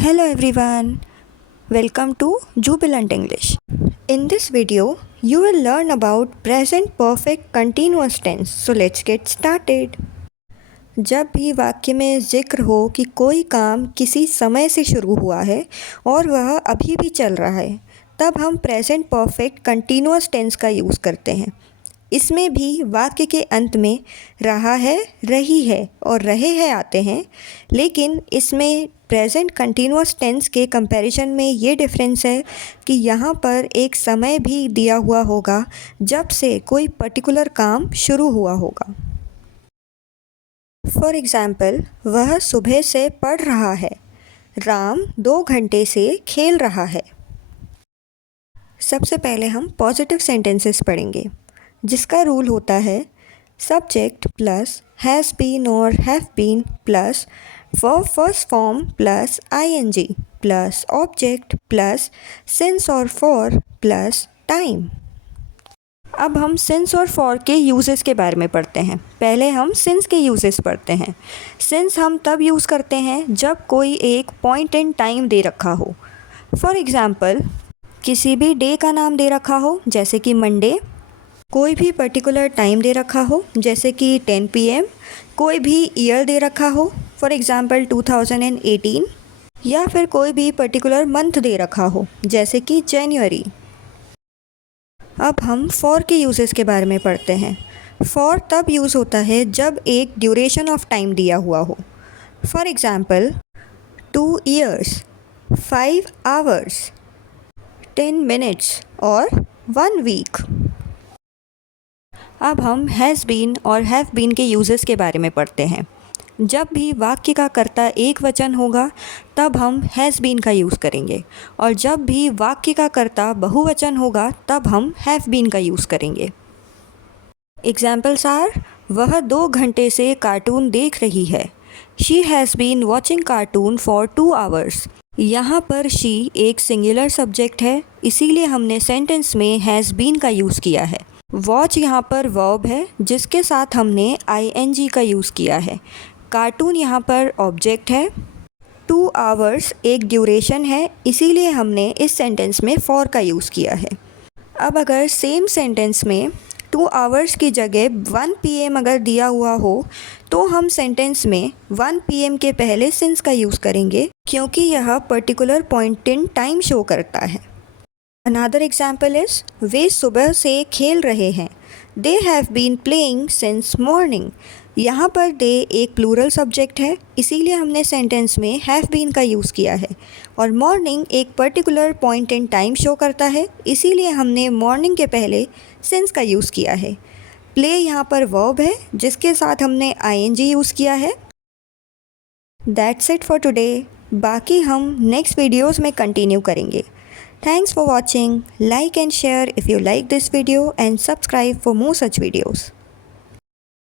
Hello everyone, welcome to Jubilant English. In this video, you will learn about present perfect continuous tense. So let's get started. जब भी वाक्य में जिक्र हो कि कोई काम किसी समय से शुरू हुआ है और वह अभी भी चल रहा है, तब हम प्रेजेंट परफेक्ट कंटिन्यूअस टेंस का यूज़ करते हैं। इसमें भी वाक्य के अंत में रहा है, रही है और रहे हैं आते हैं, लेकिन इसमें प्रेजेंट कंटिन्यूअस टेंस के कंपैरिजन में ये डिफरेंस है कि यहाँ पर एक समय भी दिया हुआ होगा जब से कोई पर्टिकुलर काम शुरू हुआ होगा। फॉर एग्ज़ाम्पल, वह सुबह से पढ़ रहा है। राम 2 घंटे से खेल रहा है। सबसे पहले हम पॉजिटिव सेंटेंसेस पढ़ेंगे, जिसका रूल होता है सब्जेक्ट प्लस हैज़ बीन और have been plus verb first form plus ING plus object plus since और फॉर प्लस टाइम। अब हम सिंस और फॉर के यूजेस के बारे में पढ़ते हैं। पहले हम सिंस के यूजेस पढ़ते हैं। सिंस हम तब यूज़ करते हैं जब कोई एक पॉइंट इन टाइम दे रखा हो। फॉर एग्ज़ाम्पल, किसी भी डे का नाम दे रखा हो जैसे कि मंडे, कोई भी पर्टिकुलर टाइम दे रखा हो जैसे कि 10 PM, कोई भी ईयर दे रखा हो फॉर एग्ज़ाम्पल 2018, या फिर कोई भी पर्टिकुलर मंथ दे रखा हो जैसे कि जनवरी। अब हम फॉर के यूजेस के बारे में पढ़ते हैं। फॉर तब यूज़ होता है जब एक ड्यूरेशन ऑफ टाइम दिया हुआ हो। For example 2 years, 5 hours, 10 minutes और 1 week। अब हम हैज़ बीन और हैव बीन के यूजेस के बारे में पढ़ते हैं। जब भी वाक्य का कर्ता एक वचन होगा तब हम हैज़ बीन का यूज़ करेंगे, और जब भी वाक्य का कर्ता बहुवचन होगा तब हम हैव बीन का यूज़ करेंगे। एग्जाम्पल्स आर, वह 2 घंटे से कार्टून देख रही है। She has been watching cartoon for 2 hours। यहाँ पर शी एक सिंगुलर सब्जेक्ट है, इसीलिए हमने सेंटेंस में हैज़ बीन का यूज़ किया है। वॉच यहाँ पर वर्ब है जिसके साथ हमने आईएनजी का यूज़ किया है। कार्टून यहाँ पर ऑब्जेक्ट है। 2 hours एक ड्यूरेशन है, इसीलिए हमने इस सेंटेंस में फॉर का यूज़ किया है। अब अगर सेम सेंटेंस में 2 hours की जगह 1 PM अगर दिया हुआ हो तो हम सेंटेंस में 1 PM के पहले सिंस का यूज़ करेंगे, क्योंकि यह particular point in time show करता है। अनदर एग्जाम्पल इज़, वे सुबह से खेल रहे हैं। They have been playing since morning. यहाँ पर दे एक प्लूरल सब्जेक्ट है, इसीलिए हमने सेंटेंस में हैव बीन का यूज़ किया है, और मॉर्निंग एक particular point in time show करता है, इसीलिए हमने मॉर्निंग के पहले सिंस का यूज़ किया है। प्ले यहाँ पर वर्ब है जिसके साथ हमने आईएनजी यूज़ किया है। That's it for today. बाकी हम नेक्स्ट वीडियोज़ में कंटिन्यू करेंगे। Thanks for watching. Like and share if you like this video and subscribe for more such videos.